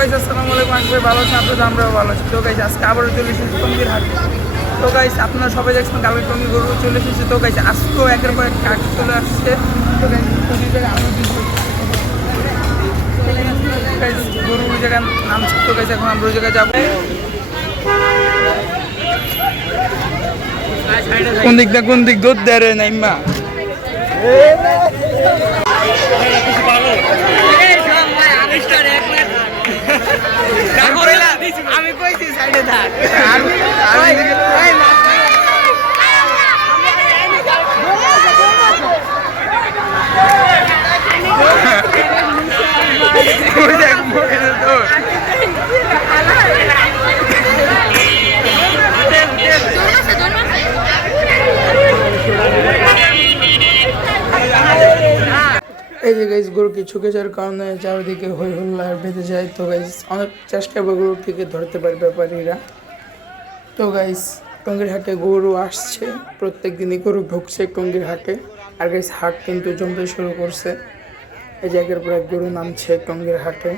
Guys আসসালামু আলাইকুম, আজকে ভালো আছেন আপনারা, আমরাও ভালো আছি। তো গাইস আজকে আবারও চলে এসেছি টঙ্গীর হাটে। তো গাইস আপনারা সবাই দেখছেন কালকে টঙ্গী গরু চলে এসেছে। তো গাইস আজকেও একের পর এক হাট চলে আসছে। তো গাইস গরু ওই জায়গায় নামছে। তো গাইস এখন আমরা ওই জায়গায় যাবো। কোন দিক দুধ দেয় রে নাইমা। আমি কইছি সাইডে থাক। এই যে গাইস গরু কিছু কিছুর কারণে চারিদিকে হই হুল্লা বেঁধে যায়। তো গাইস অনেক চেষ্টা করে গরুটিকে ধরতে পারে ব্যাপারীরা। তো গাইস টঙ্গীর হাটে গরু আসছে, প্রত্যেক দিনই গরু ঢুকছে টঙ্গীর হাটে। আর গাইস হাট কিন্তু জমতে শুরু করছে। এই জায়গার পর এক গরু নামছে টঙ্গীর হাটে।